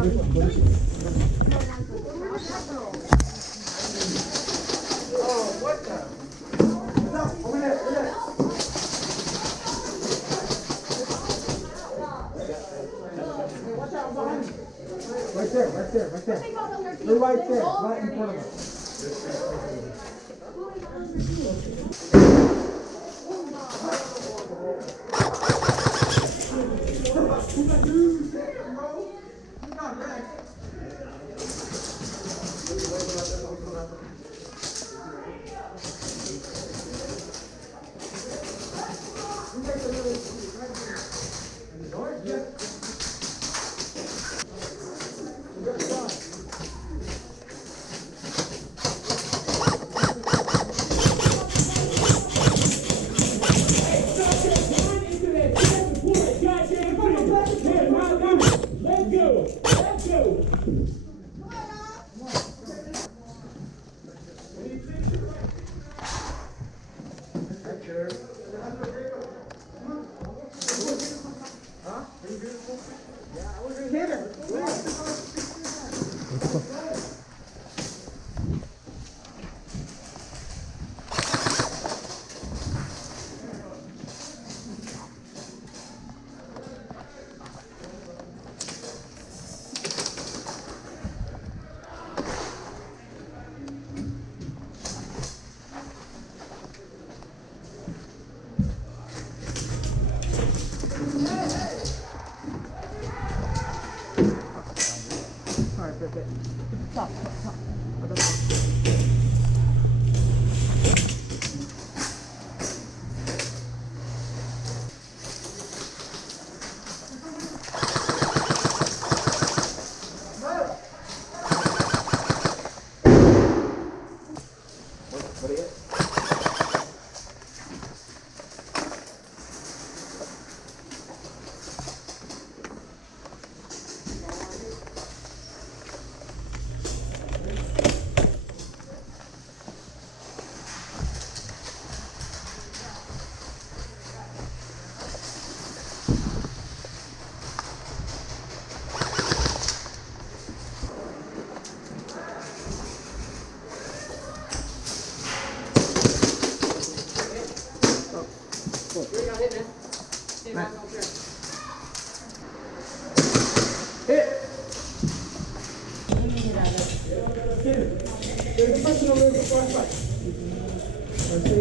Right there, right there, right there. They're right there, right in front of us.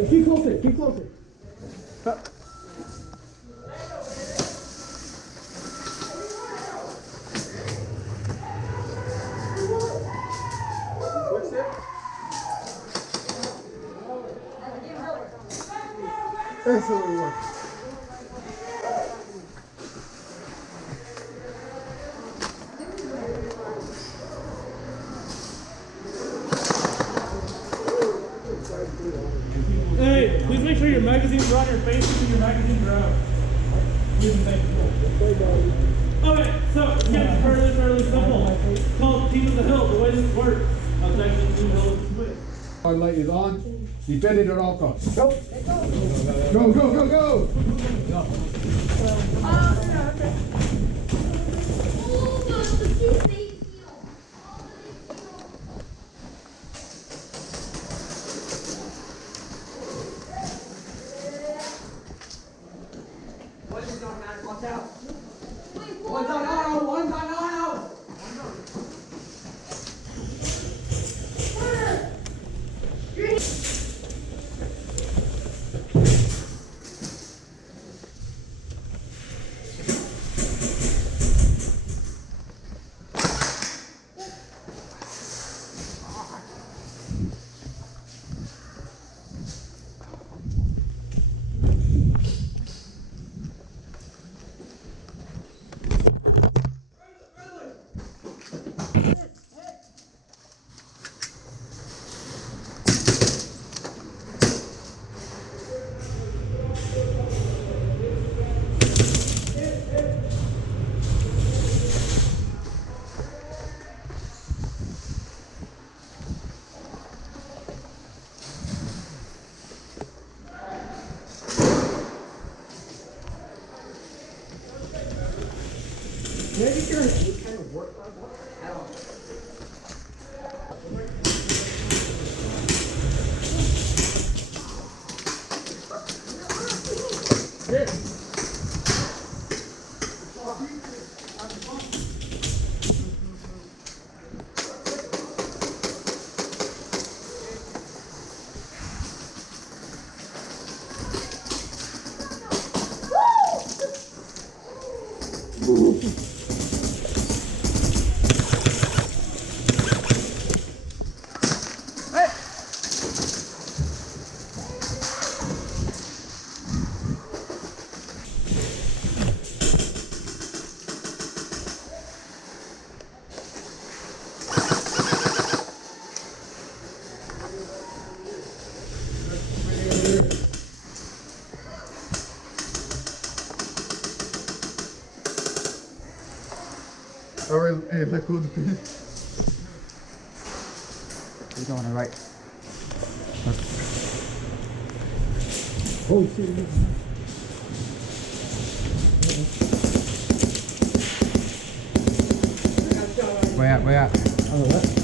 Keep closer, keep closer. That's what we want. Hey, please make sure your magazines are on your faces and your magazines are out. Okay, so it's getting fairly simple. It's called Team of the Hill. The way this works, it's actually Team of the Hill with the switch. Our light is on. Defend it at all costs. Go. Go, go, go, go. One's automatic, watch out. One's on auto, one's on auto. Maybe you're kind of work. Alright, hey, let go of the pin. He's going to right. Oh shit. Where at? Where at? On the left.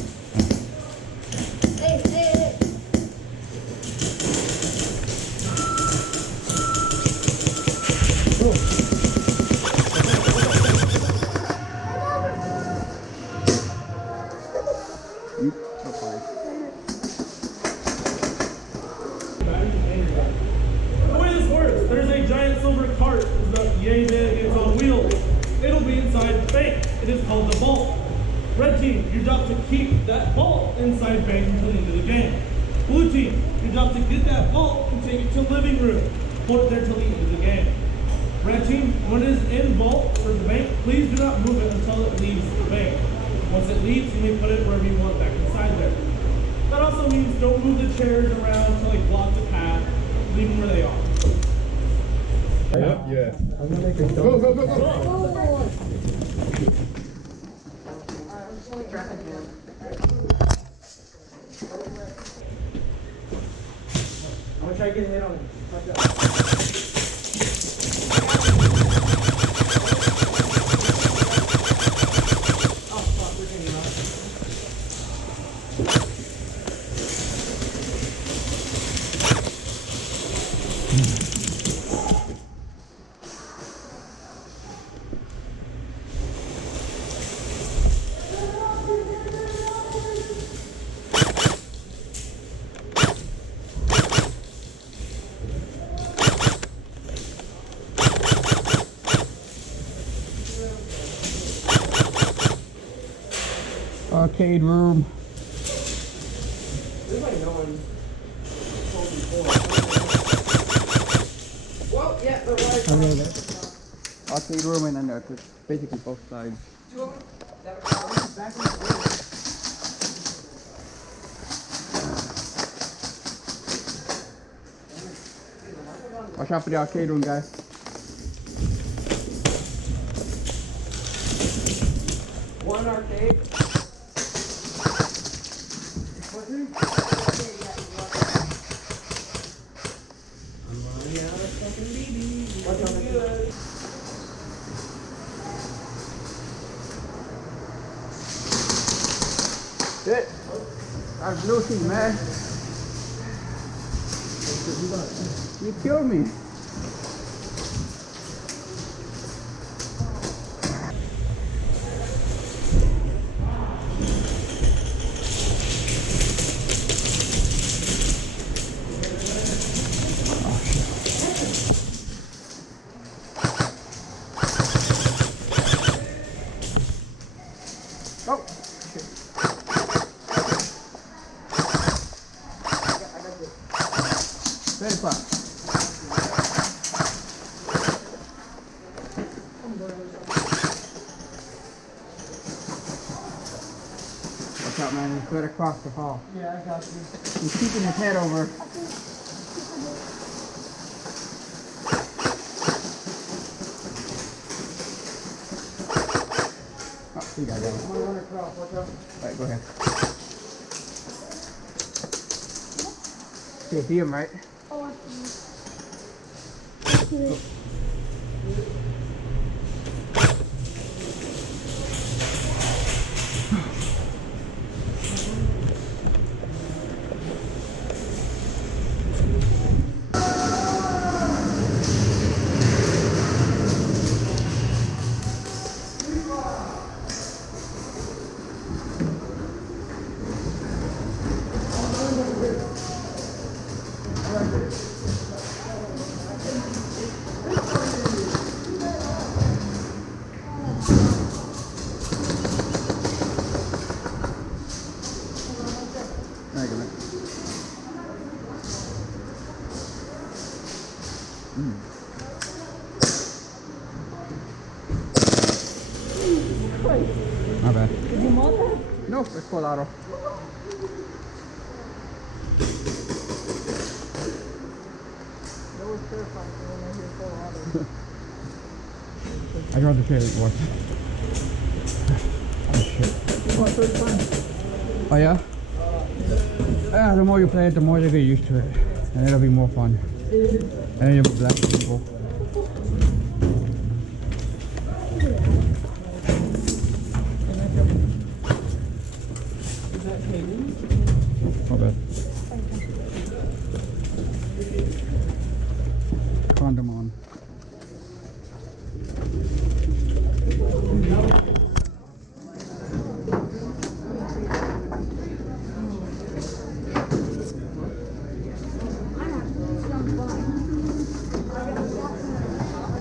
The way this works, there's a giant silver cart. It's about yay big, it's on wheels. It'll be inside bank. It is called the vault. Red team, your job to keep that vault inside bank until the end of the game. Blue team, your job to get that vault and take it to living room. Hold it there till the end of the game. Red team, when it is in vault or the bank, please do not move it until it leaves the bank. Once it leaves, you may put it wherever you want back inside there. That also means don't move the chairs around to like block the path. Leave them where they are. Yeah. I'm gonna make it go, go, go, go. I'm gonna try to get a hit on him. Watch out. Oh, fuck, we're getting out. Arcade room. There's like no one told before. Well, yeah, there was. Okay, there. Arcade room and then there's basically both sides. Two of them that were back in the room. Watch out for the arcade room, guys. One arcade. Shit. That's blue team, man. You killed me. Oh, shit. Very fast. Watch out, man. He's good across the hall. Yeah, I got you. He's keeping his head over. Oh, you got that I'm one. gonna run across, watch out. Alright, go ahead. Okay, see him, right? My bad. Did you mold that? No, it's Colorado. I'd rather say it was. Oh shit. Oh yeah? Yeah, the more you play it, the more you get used to it. And it'll be more fun. And you'll be black people.